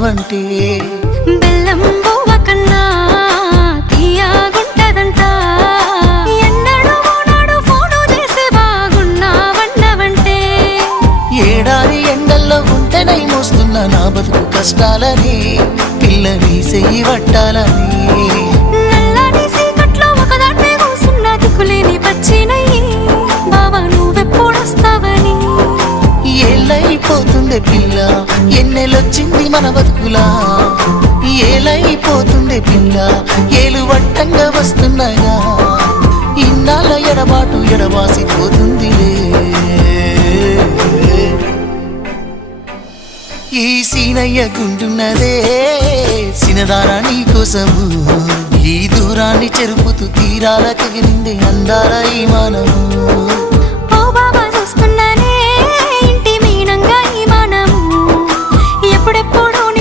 ఉన్నావంటే బెల్లం బువ్వ కన్నా తీయగుంటదంట ఎన్నడూ నాడు ఫోను చేసి బాగున్నావన్నవంటే ఏడాది ఎండల్లో ఉంటేనై మోస్తున్నా నా బతుకు కష్టాలని పిల్లని చెయ్యి పట్టాలని నల్లని సీకట్లో ఒకదాన్నే కూసున్న దిక్కులేని పచ్చినయ్యి బావా నువ్వెప్పుడొస్తావని ఏళ్ళైపోతుంది పిల్ల ఎన్నెలొచ్చింది మన బతుకులా ఏలైపోతుంది పిల్ల ఏలు వట్టంగా వస్తున్నాగా ఇన్నాళ్ళ ఎడబాటు ఎడవాసిపోతుందిలే ఈ సీనయ్య గుంటున్నదే సినదారా నీ కోసము ఈ దూరాన్ని చెరుపుతూ తీరాల కగిలింది అందాల ఈ మానము